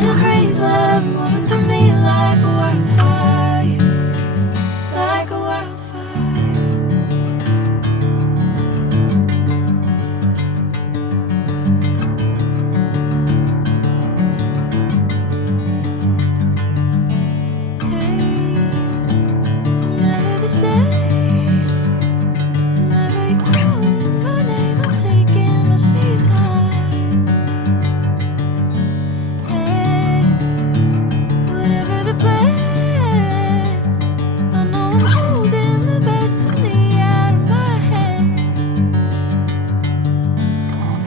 Catching a crazy love moving through me like a wildfire, like a wildfire. Hey, I'm never the same. Whenever you're calling my name, I'm taking my sweet time. Hey, whatever the plan, I know I'm holding the best of me out of my hand.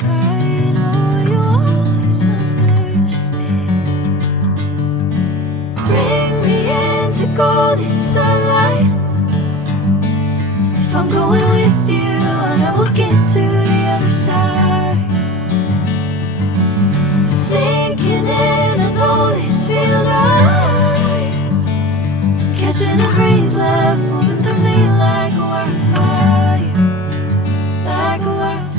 I know you always understand. Bring me into golden sunlight. If I'm going with you, I know we'll get to the other side. Sinking in, I know this feels right. Catching a crazy love moving through me like a wildfire, like a wildfire.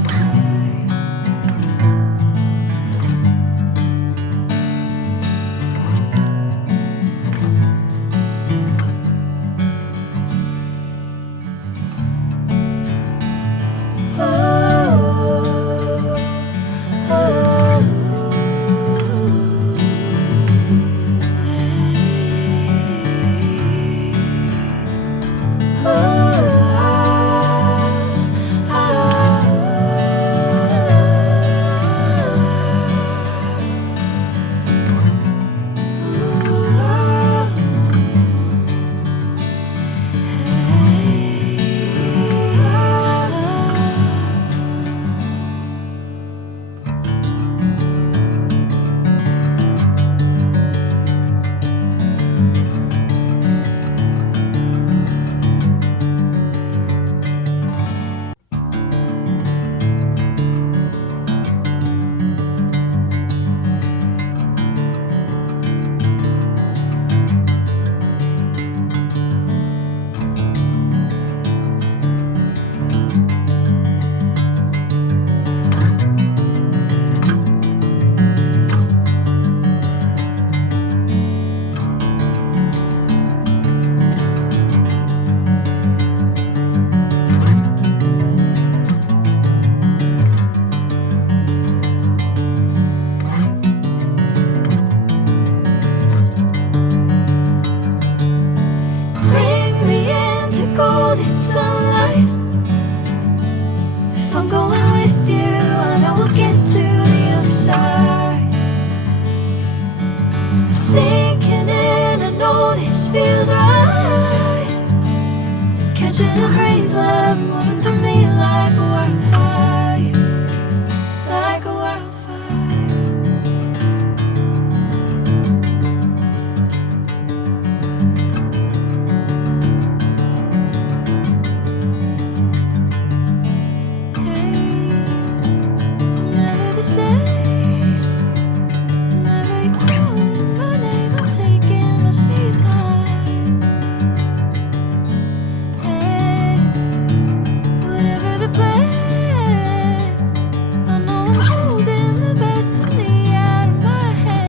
Bring me into golden sunlight. If I'm going with you, I know we'll get to the other side. Sinking in, I know this feels right. Catching a crazy love moving